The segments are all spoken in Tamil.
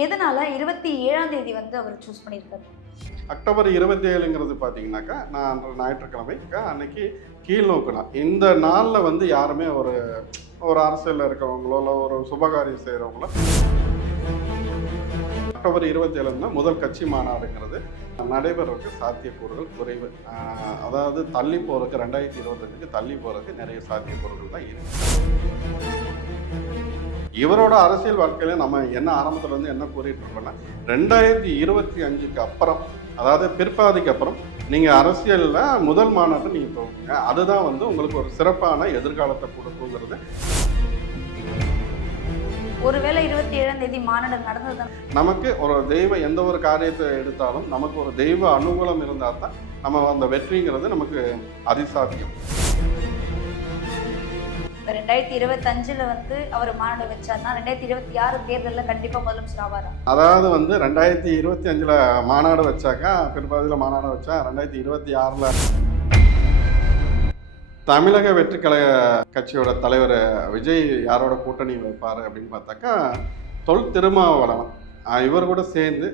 எதனால இருபத்தி ஏழாம் தேதி வந்து அவர் சூஸ் பண்ணியிருக்காரு அக்டோபர் இருபத்தி ஏழுங்கிறது பார்த்தீங்கன்னாக்கா நான் அன்று ஞாயிற்றுக்கிழமைக்கா அன்னைக்கு கீழ் நோக்குனா இந்த நாளில் வந்து யாருமே ஒரு ஒரு அரசியலில் இருக்கிறவங்களோ இல்லை ஒரு சுபகாரியம் செய்கிறவங்களோ அக்டோபர் இருபத்தி ஏழுனா முதல் கட்சி மாநாடுங்கிறது நடைபெறதுக்கு சாத்தியக்கூறுகள் குறைவு. அதாவது தள்ளி போகிறதுக்கு ரெண்டாயிரத்தி இருபத்தஞ்சுக்கு தள்ளி போகிறதுக்கு நிறைய சாத்தியக்கூறுகள் தான் இருக்குது இவரோட அரசியல் வாழ்க்கையில நம்ம என்ன ஆரம்பத்துல இருந்து என்ன கூறிட்டு இருக்கோம்னா ரெண்டாயிரத்தி இருபத்தி அஞ்சுக்கு அப்புறம் அதாவது பிற்பாதிக்கு அப்புறம் நீங்க அரசியல்ல முதல் மாநாட்டை நீங்க போவீங்க அதுதான் வந்து உங்களுக்கு ஒரு சிறப்பான எதிர்காலத்தை கொடுக்குங்கிறது. ஒருவேளை இருபத்தி ஏழாம் தேதி மாநாடு நடந்தது நமக்கு ஒரு தெய்வ எந்த ஒரு காரியத்தை எடுத்தாலும் நமக்கு ஒரு தெய்வ அனுகூலம் இருந்தால் தான் நம்ம அந்த வெற்றிங்கிறது நமக்கு அதிசாத்தியம். ரெண்டாயிரத்தி இருபத்தஞ்சில் வந்து அவர் மாநாடு வச்சார்னா ரெண்டாயிரத்தி இருபத்தி ஆறு தேர்தலில் கண்டிப்பாக முதலமைச்சர் ஆவாரா? அதாவது வந்து ரெண்டாயிரத்தி இருபத்தி அஞ்சில் மாநாடு வச்சாக்கா பிற்பகுதியில் மாநாடு வச்சா ரெண்டாயிரத்தி இருபத்தி ஆறில் தமிழக வெற்றிக்கழக கட்சியோட தலைவர் விஜய் யாரோட கூட்டணி வைப்பார் அப்படின்னு பார்த்தாக்கா தொல் திருமாவளவன். இவர் கூட சேர்ந்து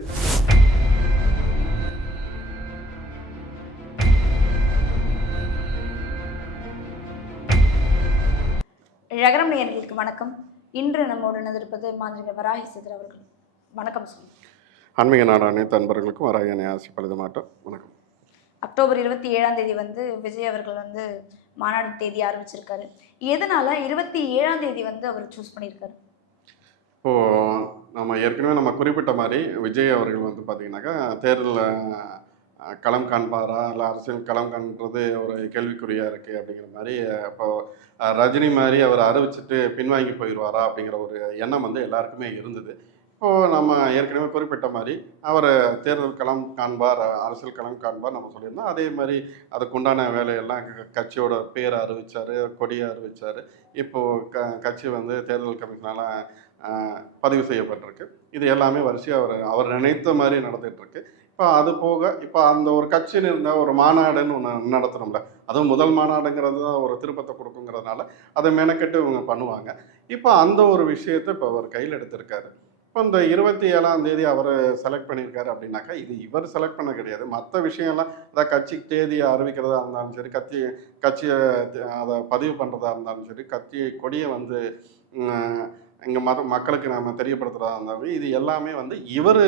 நகரம் நேயர்களுக்கு வணக்கம். இன்று நம்மோடு இணைந்திருப்பது மாதிரி வராகி சிதர் அவர்கள். வணக்கம் சார். ஆன்மீக நாடு அனைத்து அன்பர்களுக்கும் வராயனை ஆசி பழுத மாட்டோம். வணக்கம். அக்டோபர் இருபத்தி ஏழாம் தேதி வந்து விஜய் அவர்கள் வந்து மாநாடு தேதி ஆரம்பிச்சிருக்காரு. எதனால இருபத்தி ஏழாம் தேதி வந்து அவர் சூஸ் பண்ணியிருக்காரு? இப்போது நம்ம ஏற்கனவே நம்ம குறிப்பிட்ட மாதிரி விஜய் அவர்கள் வந்து பார்த்தீங்கன்னாக்கா தேர்தலில் களம் காண்பாரா? இல்லை அரசியல் களம் காண்றது ஒரு கேள்விக்குறியாக இருக்குது அப்படிங்கிற மாதிரி இப்போ ரஜினி மாதிரி அவர் அறிவிச்சிட்டு பின்வாங்கி போயிடுவாரா அப்படிங்கிற ஒரு எண்ணம் வந்து எல்லாருக்குமே இருந்தது. இப்போது நம்ம ஏற்கனவே குறிப்பிட்ட மாதிரி அவர் தேர்தல் களம் காண்பார் அரசியல் களம் காண்பார் நம்ம சொல்லியிருந்தோம். அதே மாதிரி அதுக்குண்டான வேலையெல்லாம் கட்சியோட பேரை அறிவிச்சார் கொடியை அறிவிச்சார். இப்போது க கட்சி வந்து தேர்தல் கமிஷனால் பதிவு செய்யப்பட்டிருக்கு. இது எல்லாமே வரிசையாக அவர் அவர் நினைத்த மாதிரி நடந்துகிட்ருக்கு இப்போ அது போக இப்போ அந்த ஒரு கட்சின்னு இருந்தால் ஒரு மாநாடுன்னு ஒன்று நடத்தணும்ல. அதுவும் முதல் மாநாடுங்கிறது தான் ஒரு திருப்பத்தை கொடுக்குங்கிறதுனால அதை மெனக்கெட்டு இவங்க பண்ணுவாங்க. இப்போ அந்த ஒரு விஷயத்தை இப்போ அவர் கையில் எடுத்திருக்காரு. இப்போ இந்த இருபத்தி ஏழாம் தேதி அவர் செலக்ட் பண்ணியிருக்காரு அப்படின்னாக்கா இது இவர் செலக்ட் பண்ண கிடையாது. மற்ற விஷயம்லாம் அதாவது கட்சி தேதியை அறிவிக்கிறதா இருந்தாலும் சரி கட்சி கட்சியை அதை பதிவு பண்ணுறதா இருந்தாலும் சரி கட்சி கொடியை வந்து எங்கள் மத மக்களுக்கு நம்ம தெரியப்படுத்துகிறதா இருந்தாலும் இது எல்லாமே வந்து இவர்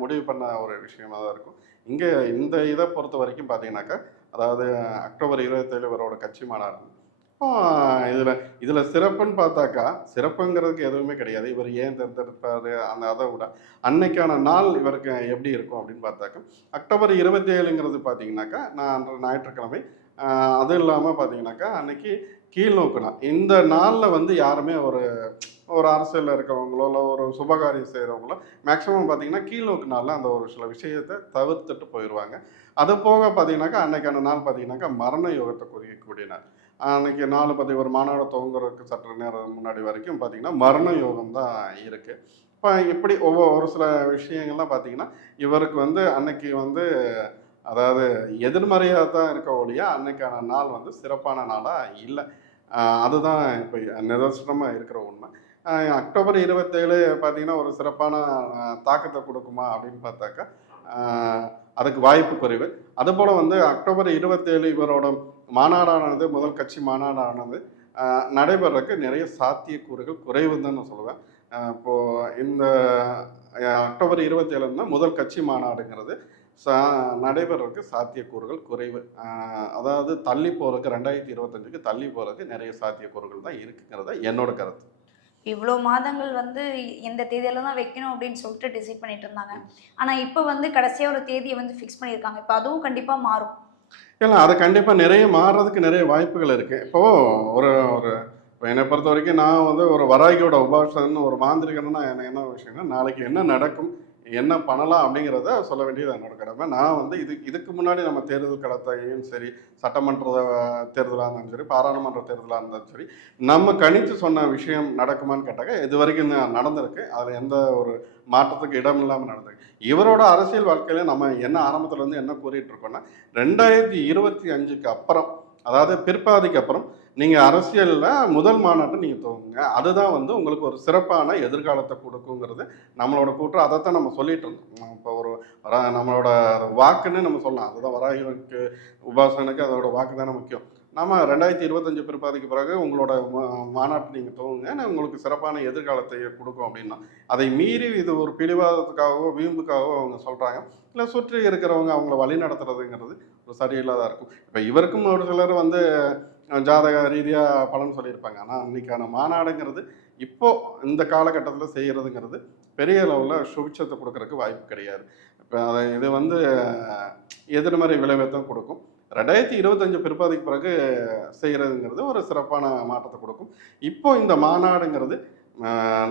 முடிவு பண்ண ஒரு விஷயமா தான் இருக்கும். இங்கே இந்த இதை பொறுத்த வரைக்கும் பார்த்தீங்கன்னாக்கா அதாவது அக்டோபர் இருபத்தேழு இவரோட கட்சி மாநாடு. இதில் இதில் சிறப்புன்னு பார்த்தாக்கா சிறப்புங்கிறதுக்கு எதுவுமே கிடையாது. இவர் ஏன் தேர்ந்தெடுப்பார்? அந்த அதை விட அன்னைக்கான நாள் இவருக்கு எப்படி இருக்கும் அப்படின்னு பார்த்தாக்கா அக்டோபர் இருபத்தி ஏழுங்கிறது பார்த்தீங்கன்னாக்கா நான் ஞாயிற்றுக்கிழமை அதுவும் அது இல்லாமல் பார்த்தீங்கன்னாக்கா அன்னைக்கு கீழ் நோக்குனா. இந்த நாளில் வந்து யாருமே ஒரு ஒரு அரசியலில் இருக்கிறவங்களோ இல்லை ஒரு சுபகாரியம் செய்கிறவங்களோ மேக்ஸிமம் பார்த்தீங்கன்னா கீழ் நாளில் அந்த ஒரு சில விஷயத்தை தவிர்த்துட்டு போயிடுவாங்க அது போக பார்த்தீங்கன்னாக்கா அன்னைக்கான நாள் பார்த்தீங்கன்னாக்கா மரண யோகத்தை குறிக்கக்கூடிய நாள். அன்னைக்கு நாள் பற்றி ஒரு மாநாடு துவங்குறதுக்கு சற்று நேரம் முன்னாடி வரைக்கும் பார்த்தீங்கன்னா மரண யோகம் தான் இருக்குது இப்போ இப்படி ஒவ்வொரு ஒரு சில விஷயங்கள்லாம் பார்த்தீங்கன்னா இவருக்கு வந்து அன்னைக்கு வந்து அதாவது எதிர்மறையாக தான் இருக்க ஒழிய அன்னைக்கான நாள் வந்து சிறப்பான நாளாக இல்லை. அதுதான் இப்போ நிதர்சனமாக இருக்கிற உண்மை. அக்டோபர் இருபத்தேழு பார்த்திங்கன்னா ஒரு சிறப்பான தாக்கத்தை கொடுக்குமா அப்படின்னு பார்த்தாக்கா அதுக்கு வாய்ப்பு குறைவு. அதுபோல் வந்து அக்டோபர் இருபத்தேழு இவரோட மாநாடானது முதல் கட்சி மாநாடானது நடைபெறதுக்கு நிறைய சாத்தியக்கூறுகள் குறைவு தான் நான் சொல்லுவேன். இப்போது இந்த அக்டோபர் இருபத்தேழுன்னா முதல் கட்சி மாநாடுங்கிறது சா நடைபெறதுக்கு சாத்தியக்கூறுகள் குறைவு. அதாவது தள்ளி போகிறதுக்கு ரெண்டாயிரத்தி இருபத்தஞ்சுக்கு தள்ளி போகிறதுக்கு நிறைய சாத்தியக்கூறுகள் தான் இருக்குங்கிறத என்னோட கருத்து. இவ்வளோ மாதங்கள் வந்து இந்த தேதியில தான் வைக்கணும் அப்படின்னு சொல்லிட்டு டிசைட் பண்ணிட்டு இருந்தாங்க. ஆனால் இப்போ வந்து கடைசியாக ஒரு தேதியை வந்து ஃபிக்ஸ் பண்ணியிருக்காங்க. இப்போ அதுவும் கண்டிப்பாக மாறும். இல்லை அது கண்டிப்பாக நிறைய மாறுறதுக்கு நிறைய வாய்ப்புகள் இருக்குது இப்போது ஒரு ஒரு இப்போ என்னை பொறுத்த வரைக்கும் நான் வந்து ஒரு வராகியோட உபாசன்னு ஒரு மாந்திரிகன்னா எனக்கு என்ன விஷயம்னா நாளைக்கு என்ன நடக்கும் என்ன பண்ணலாம் அப்படிங்கிறத சொல்ல வேண்டியது என்னோட கடமை. நான் வந்து இது இதுக்கு முன்னாடி நம்ம தேர்தல் களத்தையும் சரி சட்டமன்ற தேர்தலாக இருந்தாலும் சரி பாராளுமன்ற தேர்தலாக இருந்தாலும் சரி நம்ம கணித்து சொன்ன விஷயம் நடக்குமான்னு கேட்டாக்க இது வரைக்கும் நடந்திருக்கு. அதில் எந்த ஒரு மாற்றத்துக்கு இடம் இல்லாமல் நடந்திருக்கு. இவரோட அரசியல் வாழ்க்கையில நம்ம என்ன ஆரம்பத்தில் வந்து என்ன கூறிட்டு இருக்கோம்னா ரெண்டாயிரத்தி இருபத்தி அஞ்சுக்கு அப்புறம் அதாவது பிற்பாதிக்கு அப்புறம் நீங்கள் அரசியலில் முதல் மாநாட்டை நீங்கள் துவங்குங்க. அதுதான் வந்து உங்களுக்கு ஒரு சிறப்பான எதிர்காலத்தை கொடுக்குங்கிறது நம்மளோட கூற்று. அதைத்தான் நம்ம சொல்லிட்டு இருந்தோம். இப்போ ஒரு நம்மளோட வாக்குன்னு நம்ம சொல்லலாம். அதுதான் வராகிவனுக்கு உபாசனுக்கு அதோட வாக்கு தானே முக்கியம். நம்ம ரெண்டாயிரத்தி இருபத்தஞ்சு பிற்பாதைக்கு பிறகு உங்களோட மா- மாநாட்டை நீங்கள் துவங்குங்க. நான் உங்களுக்கு சிறப்பான எதிர்காலத்தை கொடுக்கும் அப்படின்னா. அதை மீறி இது ஒரு பிடிவாதத்துக்காகவோ வீம்புக்காகவோ அவங்க சொல்கிறாங்க இல்லை சுற்றி இருக்கிறவங்க அவங்கள வழி நடத்துறதுங்கிறது ஒரு சரியில்லாத இருக்கும். இப்போ இவருக்கும் ஒரு சிலர் வந்து ஜாதக ரீதியாக பலன் சொல்லியிருப்பாங்க. ஆனால் அன்றைக்கான மாநாடுங்கிறது இப்போது இந்த காலகட்டத்தில் செய்கிறதுங்கிறது பெரிய லெவலில் சுபிட்சத்தை கொடுக்கறதுக்கு வாய்ப்பு கிடையாது. இப்போ அதை இது வந்து எதிர்மறை விளைவை தான் கொடுக்கும். ரெண்டாயிரத்தி இருபத்தஞ்சு பிற்பாதைக்கு பிறகு செய்கிறதுங்கிறது ஒரு சிறப்பான மாற்றத்தை கொடுக்கும். இப்போ இந்த மாநாடுங்கிறது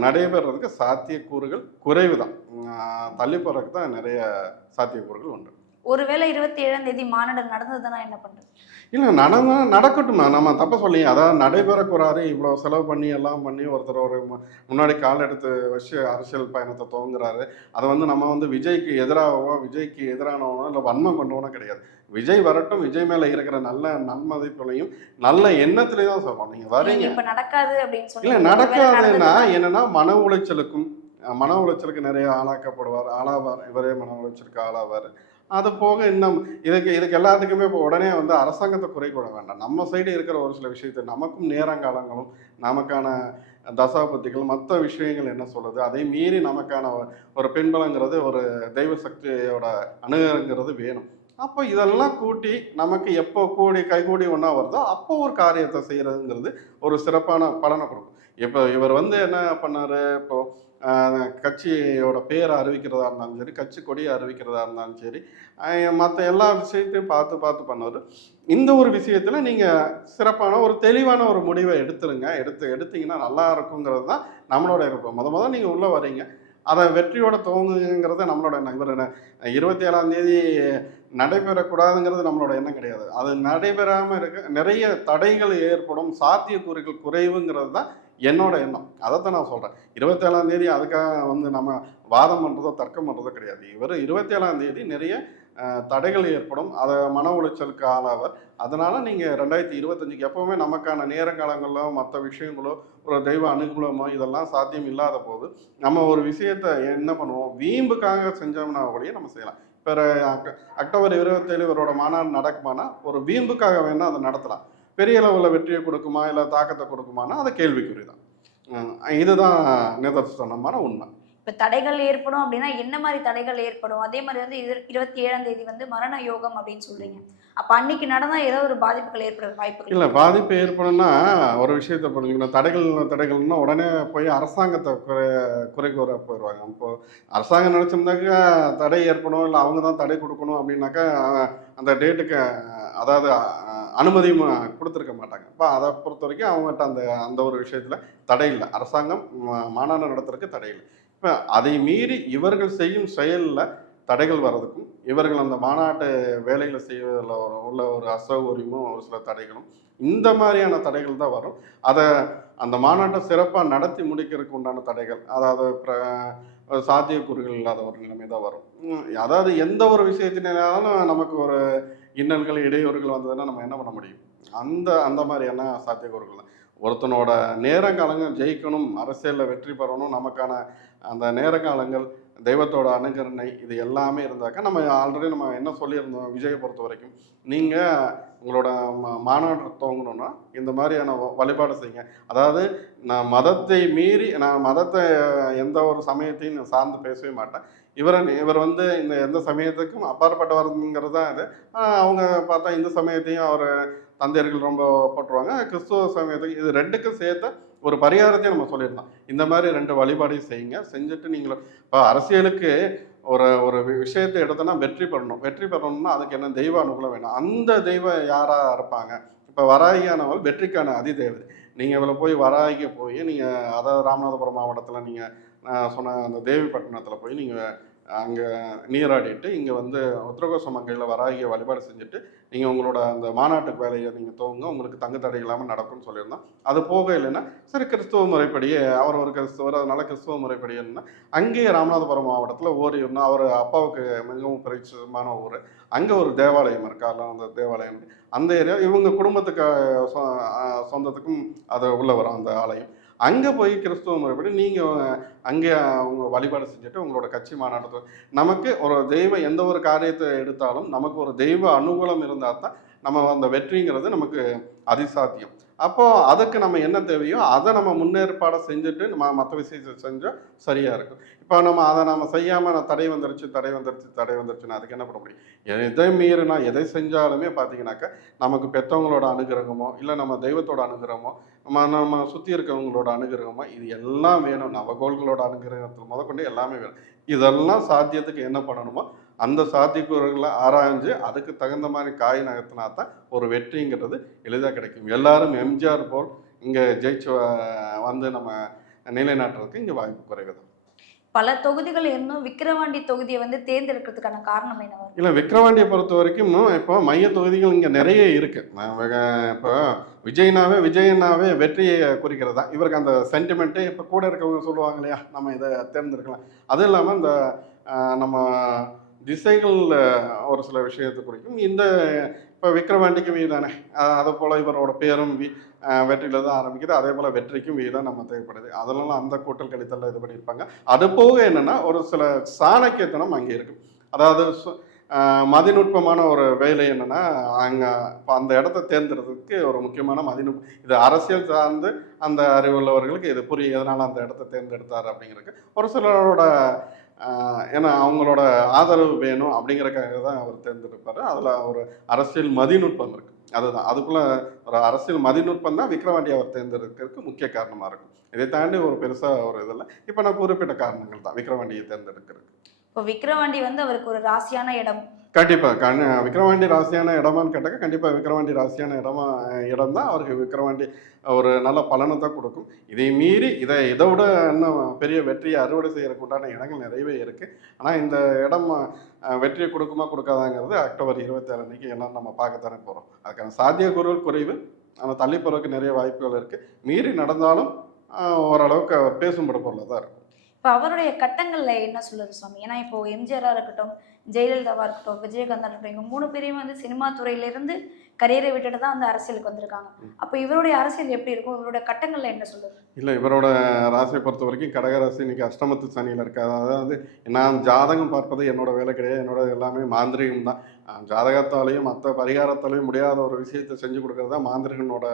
நடைபெறதுக்கு சாத்தியக்கூறுகள் குறைவு தான் தள்ளி போகிறதுக்கு தான் நிறைய சாத்தியக்கூறுகள் உண்டு. ஒருவேளை இருபத்தி ஏழாம் தேதி மாநாடு நடந்ததுன்னா என்ன பண்றது? இல்லை நடந்தா நடக்கட்டுமா நம்ம தப்ப சொல்லி அதாவது நடைபெறக்கூடாது இவ்வளோ செலவு பண்ணி எல்லாம் பண்ணி ஒருத்தர் ஒரு முன்னாடி கால் எடுத்து வச்சு அரசியல் பயணத்தை துவங்குறாரு. அதை வந்து நம்ம வந்து விஜய்க்கு எதிராகவோ விஜய்க்கு எதிரானவனோ இல்லை வன்மம் கொண்டவனோ கிடையாது. விஜய் வரட்டும். விஜய் மேலே இருக்கிற நல்ல நன்மதிப்புலையும் நல்ல எண்ணத்துலையும் தான் சொல்றோம் நீங்கள் வரீங்க. இப்ப நடக்காது அப்படின்னு இல்லை சொல்லி நடக்காதுன்னா என்னன்னா மன உளைச்சலுக்கும் மன உளைச்சலுக்கு நிறைய ஆளாக்கப்படுவார். ஆளாவார். இவரே மன உளைச்சலுக்கு ஆளாவார். அது போக இன்னும் இதுக்கு இதுக்கு எல்லாத்துக்குமே இப்போ உடனே வந்து அரசாங்கத்தை குறை கூட வேண்டாம். நம்ம சைடு இருக்கிற ஒரு சில விஷயத்தை நமக்கும் நேரங்காலங்களும் நமக்கான தசாபத்திகள் மற்ற விஷயங்கள் என்ன சொல்லுது அதை மீறி நமக்கான ஒரு- பின்பலங்கிறது ஒரு தெய்வ சக்தியோட அணுகுங்கிறது வேணும். அப்போ இதெல்லாம் கூட்டி நமக்கு எப்போ கூடி கைகூடி ஒன்றா வருதோ அப்போ ஒரு காரியத்தை செய்கிறதுங்கிறது ஒரு சிறப்பான பலனை கொடுக்கும். இப்போ இவர் வந்து என்ன பண்ணாரு? இப்போ கட்சியோட பேரை அறிவிக்கிறதா இருந்தாலும் சரி கட்சி கொடியை அறிவிக்கிறதா இருந்தாலும் சரி மற்ற எல்லா விஷயத்தையும் பார்த்து பார்த்து பண்ணார். இந்த ஒரு விஷயத்தில் நீங்கள் சிறப்பான ஒரு தெளிவான ஒரு முடிவை எடுத்துருங்க. எடுத்து எடுத்தீங்கன்னா நல்லா இருக்குங்கிறது தான் நம்மளோட இருப்போம் முத முத நீங்கள் உள்ளே வரீங்க. அதை வெற்றியோட துவங்குங்கிறது நம்மளோட எண்ணம். இவர் இருபத்தி ஏழாம் தேதி நடைபெறக்கூடாதுங்கிறது நம்மளோட எண்ணம் கிடையாது. அது நடைபெறாமல் இருக்க நிறைய தடைகள் ஏற்படும் சாத்தியக்கூறுகள் குறைவுங்கிறது தான் என்னோட எண்ணம். அதைத்தான் நான் சொல்கிறேன் இருபத்தேழாம் தேதி அதுக்காக வந்து நம்ம வாதம் பண்ணுறதோ தர்க்கம் பண்ணுறதோ கிடையாது. இவர் இருபத்தேழாம் தேதி நிறைய தடைகள் ஏற்படும். அதை மன உளைச்சலுக்கு ஆளாவர். அதனால் நீங்கள் ரெண்டாயிரத்தி இருபத்தஞ்சுக்கு எப்போவுமே நமக்கான நேரங்காலங்களோ மற்ற விஷயங்களோ ஒரு தெய்வ அனுகூலமோ இதெல்லாம் சாத்தியம் இல்லாத போது நம்ம ஒரு விஷயத்த என்ன பண்ணுவோம்? வீம்புக்காக செஞ்சோம்னா ஒழிய நம்ம செய்யலாம். இப்போ அக்டோபர் இருபத்தேழு இவரோட மாநாடு நடக்குமானா ஒரு வீம்புக்காக வேணால் அதை நடத்தலாம். பெரிய அளவில் வெற்றியை கொடுக்குமா இல்லை தாக்கத்தை கொடுக்குமானா அது கேள்விக்குறி தான் உம் இதுதான் நிதர்சனமான உண்மை. இப்ப தடைகள் ஏற்படும் அப்படின்னா என்ன மாதிரி தடைகள் ஏற்படும்? அதே மாதிரி வந்து இரு- இருபத்தி ஏழாம் தேதி வந்து மரண யோகம் அப்படின்னு சொல்றீங்க. அப்ப அன்னைக்கு நடந்தா ஏதோ ஒரு பாதிப்புகள் ஏற்பட வாய்ப்புகள் இல்லை பாதிப்பு ஏற்படும்னா ஒரு விஷயத்தை புரிஞ்சுக்கணும். தடைகள் தடைகள்னா உடனே போய் அரசாங்கத்தை குறை குறை கூற போயிடுவாங்க இப்போ அரசாங்கம் நினச்சிருந்தாக்கா தடை ஏற்படும் இல்லை அவங்க தான் தடை கொடுக்கணும் அப்படின்னாக்கா அந்த டேட்டுக்கு அதாவது அஹ், அனுமதி ம- கொடுத்துருக்க மாட்டாங்க. இப்போ அதை பொறுத்த வரைக்கும் அவங்ககிட்ட அந்த அந்த ஒரு விஷயத்தில் தடை இல்லை. அரசாங்கம் மாநாடு நடத்துறதுக்கு தடை இல்லை. இப்போ அதை மீறி இவர்கள் செய்யும் செயலில் தடைகள் வர்றதுக்கும் இவர்கள் அந்த மாநாட்டு வேலைகளை செய்வதில் உள்ள ஒரு அசௌகரியமும் ஒரு சில தடைகளும் இந்த மாதிரியான தடைகள் தான் வரும். அதை அந்த மாநாட்டை சிறப்பாக நடத்தி முடிக்கிறதுக்கு உண்டான தடைகள் அதாவது பிர- சாத்தியக்கூறுகள் இல்லாத ஒரு நிலைமை தான் வரும். அதாவது எந்த ஒரு விஷயத்தினாலும் நமக்கு ஒரு இன்னல்கள் இடையூறுகள் வந்ததுன்னா நம்ம என்ன பண்ண முடியும்? அந்த அந்த மாதிரியான சாத்தியக்கூறுகள் தான். ஒருத்தனோட நேரங்காலங்கள் ஜெயிக்கணும் அரசியலில் வெற்றி பெறணும் நமக்கான அந்த நேரங்காலங்கள் தெய்வத்தோட அனுகரணை இது எல்லாமே இருந்தாக்கா நம்ம ஆல்ரெடி நம்ம என்ன சொல்லியிருந்தோம் விஜயை பொறுத்த வரைக்கும் நீங்கள் உங்களோட மாநாடு துவங்கணும்னா இந்த மாதிரியான வழிபாடு செய்யுங்க. அதாவது நான் மதத்தை மீறி நான் மதத்தை எந்த ஒரு சமயத்தையும் நான் சார்ந்து பேசவே மாட்டேன். இவரை இவர் வந்து இந்த எந்த சமயத்துக்கும் அப்பாற்பட்டவருங்கிறது தான் இது அவங்க பார்த்தா இந்து சமயத்தையும் அவர் தந்தையர்கள் ரொம்ப போட்டுருவாங்க கிறிஸ்துவ சமயத்துக்கு இது ரெண்டுக்கும் சேர்த்து ஒரு பரிகாரத்தையும் நம்ம சொல்லியிருந்தோம் இந்த மாதிரி ரெண்டு வழிபாடையும் செய்யுங்க. செஞ்சுட்டு நீங்களும் இப்போ அரசியலுக்கு ஒரு ஒரு வி- விஷயத்தை எடுத்தோன்னா வெற்றி பெறணும். வெற்றி பெறணும்னா அதுக்கு என்ன தெய்வ அனுகூலம் வேணும். அந்த தெய்வம் யாராக இருப்பாங்க? இப்போ வராகியானவள் வெற்றிக்கான அதிதேவதை. நீங்கள் இவ்வளோ போய் வராகிக்கு போய் நீங்கள் அதாவது ராமநாதபுரம் மாவட்டத்தில் நீங்கள் சொன்ன அந்த தேவிப்பட்டினத்தில் போய் நீங்கள் அங்கே நீராடிட்டு இங்கே வந்து உத்தரகோச மங்கையில் வராகிய வழிபாடு செஞ்சுட்டு நீங்கள் உங்களோட அந்த மாநாட்டுக்கு வேலையை நீங்கள் துவங்க உங்களுக்கு தங்கு தடை இல்லாமல் நடக்கும்னு சொல்லியிருந்தோம். அது போக இல்லைன்னா சரி கிறிஸ்துவ முறைப்படியே அவர் ஒரு கிறிஸ்துவர் அதனால கிறிஸ்துவ முறைப்படி என்ன அங்கேயே ராமநாதபுரம் மாவட்டத்தில் ஓரியூர்னா அவர் அப்பாவுக்கு மிகவும் பிரச்சமான ஊர். அங்கே ஒரு தேவாலயம் இருக்கு அதெல்லாம் அந்த தேவாலயம். அந்த ஏரியா இவங்க குடும்பத்துக்கு சொ- சொந்தத்துக்கும் அது உள்ள வரும் அந்த ஆலயம். அங்கே போய் கிறிஸ்துவ முறைப்படி நீங்கள் அங்கே அவங்க வழிபாடு செஞ்சுட்டு உங்களோட கட்சி மாநாட்டத்தை நமக்கு ஒரு தெய்வ எந்த ஒரு காரியத்தை எடுத்தாலும் நமக்கு ஒரு தெய்வ அனுகூலம் இருந்தால் தான் நம்ம அந்த வெற்றிங்கிறது நமக்கு அதிசாத்தியம். அப்போ அதுக்கு நம்ம என்ன தேவையோ அதை நம்ம முன்னேற்பாடை செஞ்சுட்டு நம்ம மற்ற விஷயத்தை செஞ்சால் சரியாக இருக்கும். இப்போ நம்ம அதை நம்ம செய்யாமல் நான் தடை வந்துருச்சு தடை வந்துருச்சு தடை வந்துருச்சுன்னா அதுக்கு என்ன பண்ண முடியும்? எதை மீறினா எதை செஞ்சாலுமே பார்த்தீங்கன்னாக்கா நமக்கு பெற்றவங்களோட அனுகிரகமோ இல்லை நம்ம தெய்வத்தோட அனுகிரகமோ நம்ம நம்ம சுற்றி இருக்கிறவங்களோட அனுகிரகமோ இது எல்லாம் வேணும். நவகோள்களோட அனுகிரகத்தில் முதற்கொண்டு எல்லாமே வேணும். இதெல்லாம் சாத்தியத்துக்கு என்ன பண்ணணுமோ அந்த சாத்தியக்கூறுகளை ஆராய்ஞ்சு அதுக்கு தகுந்த மாதிரி காய் நகர்த்தினா தான் ஒரு வெற்றிங்கிறது எளிதாக கிடைக்கும். எல்லாரும் எம்ஜிஆர் போல் இங்கே ஜெயிச்சு வந்து நம்ம நிலைநாட்டுறதுக்கு இங்கே வாய்ப்பு குறைவு தான் பல தொகுதிகள் இருந்தும் விக்கிரவாண்டி தொகுதியை வந்து தேர்ந்தெடுக்கிறதுக்கான காரணம் என்னவா? இல்லை விக்கிரவாண்டியை பொறுத்த வரைக்கும் இப்போ மைய தொகுதிகள் இங்கே நிறைய இருக்கு. நான் வெக- இப்போ விஜய்னாவே விஜயனாவே வெற்றியை குறிக்கிறது? தான் இவருக்கு அந்த சென்டிமெண்ட்டு இப்போ கூட இருக்கவங்க சொல்லுவாங்க இல்லையா? நம்ம இதை தேர்ந்தெடுக்கலாம். அதுவும் இல்லாமல் இந்த நம்ம திசைகள் ஒரு சில விஷயத்தை குறிக்கும். இந்த இப்போ விக்ரமாண்டிக்கும் வி தானே அதை போல் இவரோட பேரும் வி வெற்றியில் தான் ஆரம்பிக்குது. அதே போல் வெற்றிக்கும் வி தான் நம்ம தேவைப்படுது. அதனால அந்த கூட்டல் கழித்தலில் இது பண்ணியிருப்பாங்க. அது போக என்னென்னா ஒரு சில சாணக்கியத்தனம் அங்கே இருக்கும் அதாவது சு- மதிநுட்பமான ஒரு வேலை என்னென்னா அங்கே இப்போ அந்த இடத்த தேர்ந்தெடுக்கிறதுக்கு ஒரு முக்கியமான மதிநுட்பம் இது அரசியல் சார்ந்து அந்த அறிவுள்ளவர்களுக்கு இது புரியும் எதனால் அந்த இடத்த தேர்ந்தெடுத்தார் அப்படிங்கிறதுக்கு ஒரு சிலரோட ஏன்னா அவங்களோட ஆதரவு வேணும் அப்படிங்கிறக்காக தான் அவர் தேர்ந்தெடுப்பார். அதில் ஒரு அரசியல் மதிநுட்பம் இருக்குது அதுதான். அதுக்குள்ளே ஒரு அரசியல் மதிநுட்பம் தான் விக்ரவாண்டி அவர் தேர்ந்தெடுக்கிறதுக்கு முக்கிய காரணமாக இருக்கும். இதை தாண்டி ஒரு பெருசாக ஒரு இதில் இப்போ நான் குறிப்பிட்ட காரணங்கள் தான் விக்ரவாண்டியை தேர்ந்தெடுக்கிறதுக்கு. இப்போ விக்ரவாண்டி வந்து அவருக்கு ஒரு ராசியான இடம். கண்டிப்பாக கண் விக்ரவாண்டி ராசியான இடமான்னு கேட்டாக்க கண்டிப்பாக விக்ரவாண்டி ராசியான இடமா இடம் தான் அவருக்கு விக்ரவாண்டி ஒரு நல்ல பலனை தான் கொடுக்கும். இதை மீறி இதை இதை விட இன்னும் பெரிய வெற்றியை அறுவடை செய்யறதுக்கு உண்டான இடங்கள் நிறையவே இருக்குது ஆனால் இந்த இடம் வெற்றியை கொடுக்குமா கொடுக்காதாங்கிறது அக்டோபர் இருபத்தேழு அன்னைக்கு எல்லாம் நம்ம பார்க்கத்தானே போகிறோம் அதுக்கான சாத்தியக்கூறுகள் குறைவு. ஆனால் தள்ளி போகிறதுக்கு நிறைய வாய்ப்புகள் இருக்குது மீறி நடந்தாலும் ஓரளவுக்கு பேசும்படு பேசும்பட பொருளாக தான் இருக்கும். இப்போ அவருடைய கட்டங்கள்ல என்ன சொல்லுது சுவாமி? ஏன்னா இப்போ எம்ஜிஆரா இருக்கட்டும் ஜெயலலிதாவா இருக்கட்டும் விஜயகாந்தா இருக்கட்டும் இவங்க மூணு பேரையும் வந்து சினிமா துறையில இருந்து கரியரை விட்டுட்டு தான் அந்த அரசியலுக்கு வந்திருக்காங்க. அப்போ இவருடைய அரசியல் எப்படி இருக்கும்? இவருடைய கட்டங்கள்ல என்ன சொல்லுது? இல்லை இவரோட ராசியை பொறுத்த வரைக்கும் கடகராசி இன்னைக்கு அஷ்டமத்து சனியில் இருக்கு அதாவது நான் ஜாதகம் பார்ப்பது என்னோட வேலை கிடையாது. என்னோட எல்லாமே மாந்திரிகம் தான். ஜாதகத்தாலையும் மற்ற பரிகாரத்தாலையும் முடியாத ஒரு விஷயத்தை செஞ்சு கொடுக்கறது தான் மாந்திரிகனோட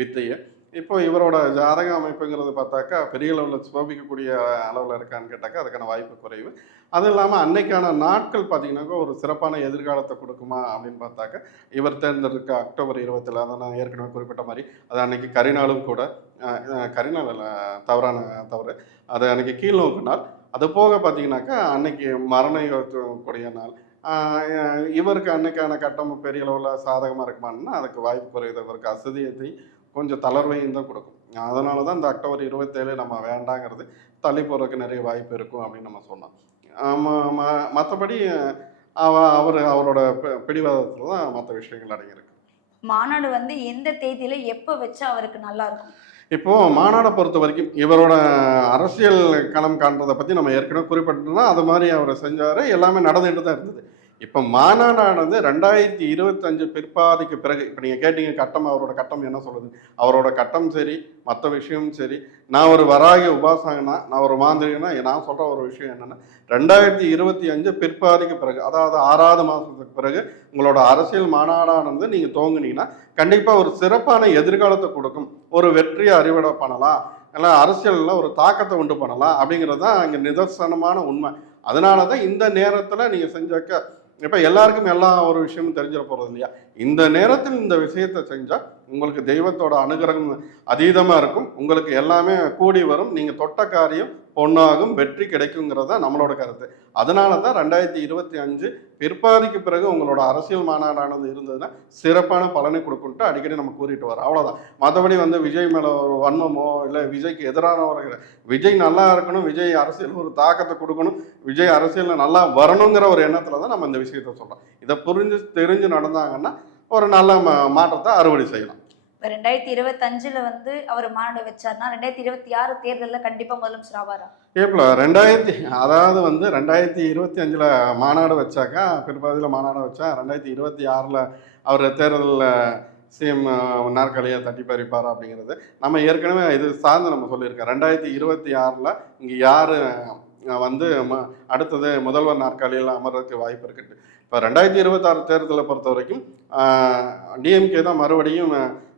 வித்தையை. இப்போ இவரோட ஜாதக அமைப்புங்கிறது பார்த்தாக்கா பெரிய அளவில் சோபிக்கக்கூடிய அளவில் இருக்கான்னு கேட்டாக்கா அதுக்கான வாய்ப்பு குறைவு. அதுவும் இல்லாமல் அன்னைக்கான நாட்கள் பார்த்தீங்கன்னாக்கா ஒரு சிறப்பான எதிர்காலத்தை கொடுக்குமா அப்படின்னு பார்த்தாக்கா இவர் தேர்ந்தெடுக்க அக்டோபர் இருபத்தில் அதை நான் ஏற்கனவே குறிப்பிட்ட மாதிரி அது அன்னைக்கு கரிநாளும் கூட கரிநாள் தவறான தவறு. அது அன்னைக்கு கீழ்நோக்கு நாள் அது போக பார்த்தீங்கன்னாக்கா அன்னைக்கு மரண கூடிய நாள். இவருக்கு அன்னைக்கான கட்டம் பெரிய அளவில் சாதகமாக இருக்குமான்னா அதுக்கு வாய்ப்பு குறையுது இவருக்கு அசதியத்தை கொஞ்சம் தளர்வையும் தான் கொடுக்கும். அதனால தான் இந்த அக்டோபர் இருபத்தேழு நம்ம வேண்டாங்கிறது தள்ளி போகிறதுக்கு நிறைய வாய்ப்பு இருக்கும் அப்படின்னு நம்ம சொன்னோம். மற்றபடி அவ அவர் அவரோட பிடிவாதத்தில் தான் மற்ற விஷயங்கள் அடங்கியிருக்கு. மாநாடு வந்து எந்த தேதியில எப்போ வச்சா அவருக்கு நல்லா இருக்கும் இப்போ மாநாடை பொறுத்த வரைக்கும் இவரோட அரசியல் களம் காண்றதை பற்றி நம்ம ஏற்கனவே குறிப்பிட்டோம்னா அது மாதிரி அவர் செஞ்சார். எல்லாமே நடந்துட்டு தான் இருந்தது. இப்போ மாநாடானது ரெண்டாயிரத்தி இருபத்தஞ்சு பிற்பாதிக்கு பிறகு இப்போ நீங்கள் கேட்டீங்க கட்டம் அவரோட கட்டம் என்ன சொல்கிறது அவரோட கட்டம் சரி மற்ற விஷயமும் சரி. நான் ஒரு வராகி உபாசகனா நான் ஒரு மாந்திரிகனா நான் சொல்கிற ஒரு விஷயம் என்னென்னா ரெண்டாயிரத்தி இருபத்தி அஞ்சு பிற்பாதிக்கு பிறகு அதாவது ஆறாவது மாதத்துக்கு பிறகு உங்களோட அரசியல் மாநாடானது நீங்கள் தோங்குனீங்கன்னா கண்டிப்பாக ஒரு சிறப்பான எதிர்காலத்தை கொடுக்கும். ஒரு வெற்றியை அறிவிட பண்ணலாம். இல்லை அரசியலில் ஒரு தாக்கத்தை உண்டு பண்ணலாம். அப்படிங்கிறது தான் இங்கே நிதர்சனமான உண்மை. அதனால தான் இந்த நேரத்தில் நீங்கள் செஞ்சாக்க இப்போ எல்லாருக்கும் எல்லா ஒரு விஷயமும் தெரிஞ்சிட போகிறது இல்லையா? இந்த நேரத்தில் இந்த விஷயத்தை செஞ்சால் உங்களுக்கு தெய்வத்தோட அனுகிரகம் அதீதமாக இருக்கும். உங்களுக்கு எல்லாமே கூடி வரும். நீங்கள் தொட்ட காரியம் பொண்ணாகும் வெற்றி கிடைக்குங்கிறது தான் நம்மளோட கருத்து. அதனால தான் ரெண்டாயிரத்தி இருபத்தி அஞ்சு பிற்பாதிக்கு பிறகு உங்களோட அரசியல் மாநாடானது இருந்ததுன்னா சிறப்பான பலனை கொடுக்குன்ட்டு அடிக்கடி நம்ம கூறிட்டு வரோம். அவ்வளோதான் மற்றபடி வந்து விஜய் மேலே ஒரு வன்மமோ இல்லை விஜய்க்கு எதிரானவர்கள் விஜய் நல்லா இருக்கணும். விஜய் அரசியல் ஒரு தாக்கத்தை கொடுக்கணும். விஜய் அரசியலில் நல்லா வரணுங்கிற ஒரு எண்ணத்தில் தான் நம்ம இந்த விஷயத்த சொல்கிறோம் இதை புரிஞ்சு தெரிஞ்சு நடந்தாங்கன்னா ஒரு நல்ல மாற்றத்தை அறுவடை செய்யலாம். இப்போ ரெண்டாயிரத்தி இருபத்தஞ்சுல வந்து அவர் மாநாடு வச்சாருன்னா ரெண்டாயிரத்தி இருபத்தி ஆறு தேர்தலில் கண்டிப்பா முதலமைச்சர் ஆவாரா? ஏப்ல ரெண்டாயிரத்தி அதாவது வந்து ரெண்டாயிரத்தி இருபத்தி அஞ்சில் மாநாடு வச்சாக்கா பிற்பாதியில் மாநாடு வச்சா ரெண்டாயிரத்தி இருபத்தி ஆறில் அவர் தேர்தலில் சிஎம் நாற்காலியை தட்டி பறிப்பார் அப்படிங்கிறது நம்ம ஏற்கனவே இது சார்ந்து நம்ம சொல்லியிருக்கோம். ரெண்டாயிரத்தி இருபத்தி ஆறில் இங்கே யார் வந்து அடுத்தது முதல்வர் நாற்காலியில் அமர்றதுக்கு வாய்ப்பு இருக்குது இப்போ ரெண்டாயிரத்தி இருபத்தாறு தேர்தலை பொறுத்த வரைக்கும் டிஎம்கே தான் மறுபடியும்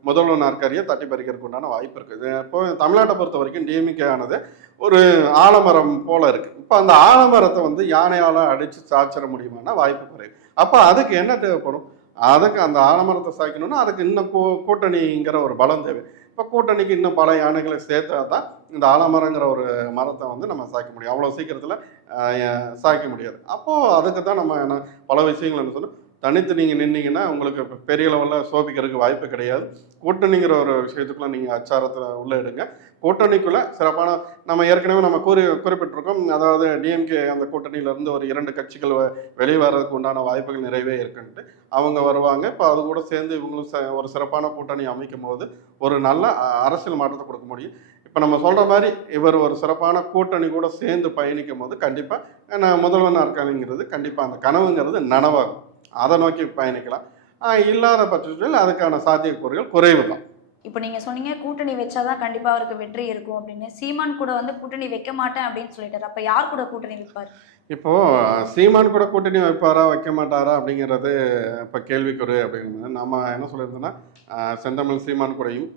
முதல்வர் நாற்காலியை தட்டி பறிக்கிறதுக்கு உண்டான வாய்ப்பு இருக்குது இப்போ தமிழ்நாட்டை பொறுத்த வரைக்கும் டிஎம்கே ஆனது ஒரு ஆலமரம் போல இருக்கு. இப்போ அந்த ஆலமரத்தை வந்து யானையால் அடித்து சாய்ச்சிட முடியுமானா வாய்ப்பு குறைவு. அப்போ அதுக்கு என்ன தேவைப்படும்? அதுக்கு அந்த ஆலமரத்தை சாய்க்கணும்னா அதுக்கு இன்னும் கூ கூட்டணிங்கிற ஒரு பலம் தேவை. இப்போ கூட்டணிக்கு இன்னும் பல யானைகளை சேர்த்தா தான் இந்த ஆலமரங்கிற ஒரு மரத்தை வந்து நம்ம சாய்க்க முடியும். அவ்வளோ சீக்கிரத்தில் சாய்க்க முடியாது. அப்போது அதுக்கு தான் நம்ம என்ன பல விஷயங்கள் என்ன சொன்னால் தனித்து நீங்கள் நின்னீங்கன்னா உங்களுக்கு பெரிய லெவலில் சோபிக்கிறதுக்கு வாய்ப்பு கிடையாது. கூட்டணிங்கிற ஒரு விஷயத்துக்குள்ள நீங்கள் அச்சாரத்தில் உள்ளே எடுங்க. கூட்டணிக்குள்ளே சிறப்பான நம்ம ஏற்கனவே நம்ம கூறி குறிப்பிட்டிருக்கோம். அதாவது டிஎம்கே அந்த கூட்டணியிலேருந்து ஒரு இரண்டு கட்சிகள் வெளியே வர்றதுக்கு உண்டான வாய்ப்புகள் நிறையவே இருக்குன்ட்டு அவங்க வருவாங்க. இப்போ அது கூட சேர்ந்து இவங்களும் ச- ஒரு சிறப்பான கூட்டணி அமைக்கும் போது ஒரு நல்ல அரசியல் மாற்றத்தை கொடுக்க முடியும். இப்போ நம்ம சொல்கிற மாதிரி இவர் ஒரு சிறப்பான கூட்டணி கூட சேர்ந்து பயணிக்கும் போது கண்டிப்பாக நான் முதல்வனாக நாற்காலிங்கிறது கண்டிப்பாக அந்த கனவுங்கிறது நனவாகும். அதை நோக்கி பயணிக்கலாம். இல்லாத பட்சத்தில் அதுக்கான சாத்தியக்கூறுகள் குறைவு தான். இப்போ நீங்க சொன்னீங்க கூட்டணி வச்சாதான் கண்டிப்பா அவருக்கு வெற்றி இருக்கும் அப்படின்னு. சீமான் கூட வந்து கூட்டணி வைக்க மாட்டேன் அப்படின்னு சொல்லிட்டாரு. அப்ப யார் கூட கூட்டணி வைப்பார்? இப்போ சீமான் கூட கூட்டணி வைப்பாரா வைக்க மாட்டாரா அப்படிங்கிறது இப்போ கேள்விக்குறி அப்படிங்கிறது நம்ம என்ன சொல்லியிருந்தோம்னா ஆஹ் செந்தமிழ் சீமான் கூடயும்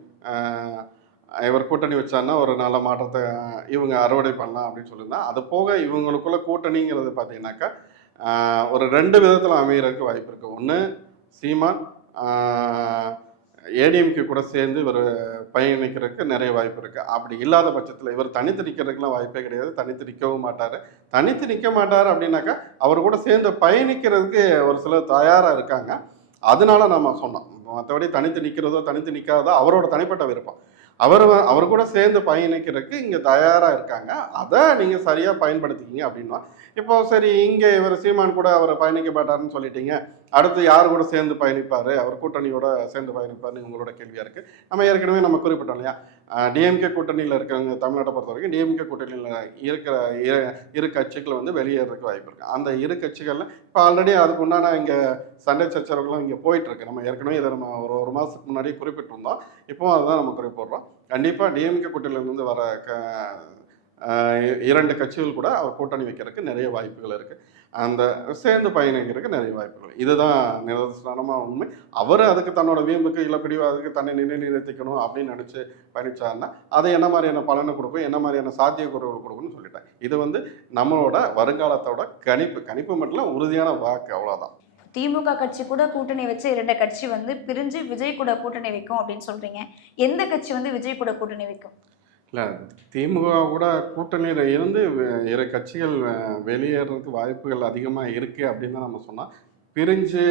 இவர் கூட்டணி வச்சாருன்னா ஒரு நல்ல மாற்றத்தை இவங்க அறுவடை பண்ணலாம் அப்படின்னு சொல்லியிருந்தா அது போக இவங்களுக்குள்ள கூட்டணிங்கிறது பார்த்தீங்கன்னாக்கா ஒரு ரெண்டு விதத்தில் அமையறதுக்கு வாய்ப்பு இருக்குது ஒன்று சீமான் ஏடிஎம்கே கூட சேர்ந்து இவர் பயணிக்கிறதுக்கு நிறைய வாய்ப்பு இருக்குது அப்படி இல்லாத பட்சத்தில் இவர் தனித்து நிற்கிறதுக்குலாம் வாய்ப்பே கிடையாது. தனித்து நிற்கவும் மாட்டார். தனித்து நிற்க மாட்டார் அப்படின்னாக்கா அவர் கூட சேர்ந்து பயணிக்கிறதுக்கு ஒரு சிலர் தயாராக இருக்காங்க. அதனால நம்ம சொன்னோம். மற்றபடி தனித்து நிற்கிறதோ தனித்து நிற்காததோ அவரோட தனிப்பட்ட விருப்பம். அவர் அவர் கூட சேர்ந்து பயணிக்கிறதுக்கு இங்கே தயாராக இருக்காங்க. அதை நீங்கள் சரியாக பயன்படுத்திக்கிங்க அப்படின்னா இப்போ சரி இங்கே இவர் சீமான் கூட அவர் பயணிக்க மாட்டாருன்னு சொல்லிட்டீங்க. அடுத்து யார் கூட சேர்ந்து பயணிப்பார்? அவர் கூட்டணியோட சேர்ந்து பயணிப்பார்னு உங்களோட கேள்வியாக இருக்குது நம்ம ஏற்கனவே நம்ம குறிப்பிட்டோம் இல்லையா? டிஎம்கே கூட்டணியில் இருக்கிறவங்க தமிழ்நாட்டை பொறுத்த வரைக்கும் டிஎம்கே கூட்டணியில் இருக்கிற இரு- இரு கட்சிகள் வந்து வெளியேறதுக்கு வாய்ப்பு இருக்குது அந்த இரு கட்சிகளில் இப்போ ஆல்ரெடி அதுக்கு உண்டான இங்கே சண்டை சச்சரவுகளும் இங்கே போயிட்டுருக்கு. நம்ம ஏற்கனவே இதை நம்ம ஒரு ஒரு மாதத்துக்கு முன்னாடி குறிப்பிட்டிருந்தோம். இப்போவும் அதுதான் நம்ம குறிப்பிட்றோம். கண்டிப்பாக டிஎம்கே கூட்டணியிலேருந்து வர க இ- இரண்டு கட்சிகள் கூட அவர் கூட்டணி வைக்கிறதுக்கு நிறைய வாய்ப்புகள் இருக்குது அந்த சேர்ந்து பயணிக்கிறதுக்கு நிறைய வாய்ப்புகள். இதுதான் நிதர்சனமாக உண்மை. அவர் அதுக்கு தன்னோட வீம்புக்கு இழப்பிடி அதுக்கு தன்னை நிலைநிறுத்திக்கணும் அப்படின்னு நினச்சி பயணிச்சாருன்னா அதை என்ன மாதிரியான பலனை கொடுக்கும் என்ன மாதிரியான சாத்தியக்கூறுகள் கொடுக்கும்னு சொல்லிட்டேன். இது வந்து நம்மளோட வருங்காலத்தோட கணிப்பு. கணிப்பு மட்டும் உறுதியான வாக்கு அவ்வளோதான் திமுக கட்சி கூட கூட்டணி வச்சு இரண்டு கட்சி வந்து பிரிஞ்சு விஜய் கூட கூட்டணி வைக்கும் அப்படின்னு சொல்றீங்க. எந்த கட்சி வந்து விஜய் கூட கூட்டணி வைக்கும்? இல்லை திமுக கூட கூட்டணியில் இருந்து இரு கட்சிகள் வெளியேறதுக்கு வாய்ப்புகள் அதிகமாக இருக்குது அப்படின்னு தான் நம்ம சொன்னால் பிரிஞ்சு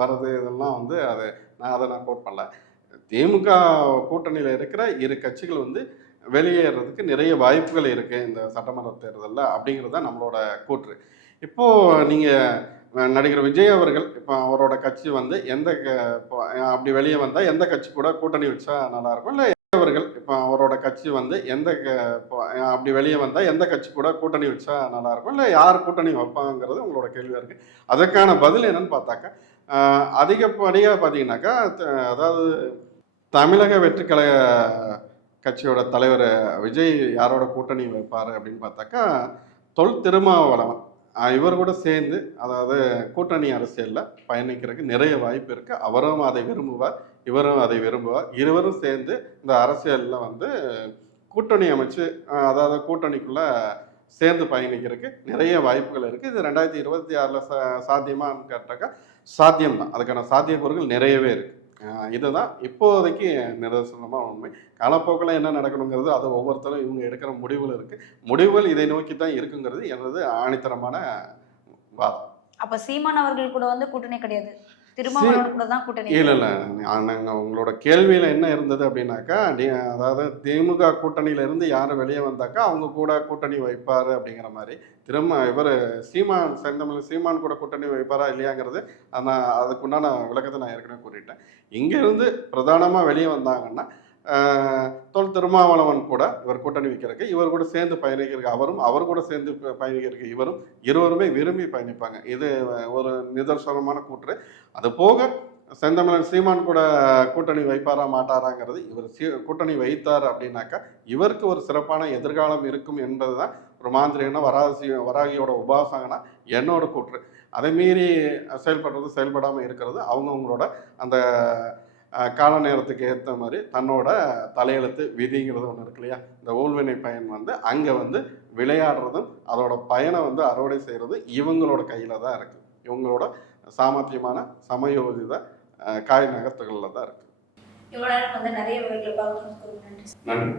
வர்றது இதெல்லாம் வந்து அது நான் அதை நான் கோட் பண்ணல. திமுக கூட்டணியில் இருக்கிற இரு கட்சிகள் வந்து வெளியேறதுக்கு நிறைய வாய்ப்புகள் இருக்குது இந்த சட்டமன்ற தேர்தலில் அப்படிங்கிறது தான் நம்மளோட கூற்று. இப்போது நீங்கள் நடிகர் விஜய் அவர்கள் இப்போ அவரோட கட்சி வந்து எந்த க- இப்போ அப்படி வெளியே வந்தால் எந்த கட்சி கூட கூட்டணி வச்சா நல்லாயிருக்கும் இல்லை அவர்கள் இப்போ அவரோட கட்சி வந்து எந்த க- அப்படி வெளியே வந்தால் எந்த கட்சி கூட கூட்டணி வச்சா நல்லாயிருக்கும் இல்லை யார் கூட்டணி வைப்பாங்கிறது உங்களோட கேள்வியாக இருக்குது அதுக்கான பதில் என்னன்னு பார்த்தாக்கா அதிகப்படியாக பார்த்தீங்கன்னாக்கா த- அதாவது தமிழக வெற்றிக்கழக கட்சியோட தலைவர் விஜய் யாரோட கூட்டணி வைப்பார் அப்படின்னு பார்த்தாக்கா தொல் திருமாவளவன். இவர் கூட சேர்ந்து அதாவது கூட்டணி அரசியலில் பயணிக்கிறதுக்கு நிறைய வாய்ப்பு இருக்குது அவரும் அதை விரும்புவார். இவரும் அதை விரும்புவார். இருவரும் சேர்ந்து இந்த அரசியலில் வந்து கூட்டணி அமைச்சு அதாவது கூட்டணிக்குள்ள சேர்ந்து பயணிக்கிறதுக்கு நிறைய வாய்ப்புகள் இருக்குது இது ரெண்டாயிரத்தி இருபத்தி ஆறில் சா சாத்தியமான்னு கேட்டாக்கா சாத்தியம்தான். அதுக்கான சாத்தியக்கூறுகள் நிறையவே இருக்குது இதுதான் இப்போதைக்கு நிதர்சனமாக உண்மை. காலப்போக்கில் என்ன நடக்கணுங்கிறது அது ஒவ்வொருத்தரும் இவங்க எடுக்கிற முடிவுகள் இருக்குது முடிவுகள் இதை நோக்கி தான் இருக்குங்கிறது எனது ஆணித்தரமான வாதம். அப்ப சீமான் அவர்கள் கூட வந்து கூட்டணி கிடையாது. திருமாவளவன் கூட தான் கூட்டணி. இல்லை இல்லை. நாங்கள் உங்களோட கேள்வியில் என்ன இருந்தது அப்படின்னாக்கா அதாவது திமுக கூட்டணியில இருந்து யாரும் வெளியே வந்தாக்கா அவங்க கூட கூட்டணி வைப்பார் அப்படிங்கிற மாதிரி. திரும்ப இவர் சீமான் செந்தமிழ் சீமான் கூட கூட்டணி வைப்பாரா இல்லையாங்கிறது நான் அதுக்குண்டான விளக்கத்தை நான் ஏற்கனவே கூறிட்டேன். இங்கேருந்து பிரதானமாக வெளியே வந்தாங்கன்னா தொல் திருமாவளவன் கூட இவர் கூட்டணி வைக்கிறக்கு இவர் கூட சேர்ந்து பயணிக்கிறக்கு அவரும் அவர் கூட சேர்ந்து பயணிக்கிறக்கு இவரும் இருவருமே விரும்பி பயணிப்பாங்க. இது ஒரு நிதர்சனமான கூற்று. அது போக செந்தமிழன் சீமான் கூட கூட்டணி வைப்பாரா மாட்டாராங்கிறது இவர் சீ கூட்டணி வைத்தார் அப்படின்னாக்கா இவருக்கு ஒரு சிறப்பான எதிர்காலம் இருக்கும் என்பது தான் ஒரு மாந்திரியனா வராசி வராகியோட உபாசகனா என்னோட கூற்று. அதை மீறி செயல்படுறது செயல்படாமல் இருக்கிறது அவங்கவுங்களோட அந்த கால நேரத்துக்கு ஏற்ற மாதிரி தன்னோட தலையெழுத்து விதிங்கிறது ஒன்று இருக்கு இல்லையா? இந்த ஊழ்வினை பயன் வந்து அங்கே வந்து விளையாடுறதும் அதோட பயனை வந்து அறுவடை செய்கிறது இவங்களோட கையில் தான் இருக்குது இவங்களோட சாமர்த்தியமான சமயோஜித காய் நகர்த்துகளில் தான் இருக்குது இவ்வளவு நேரம் வந்து நிறைய நன்றி.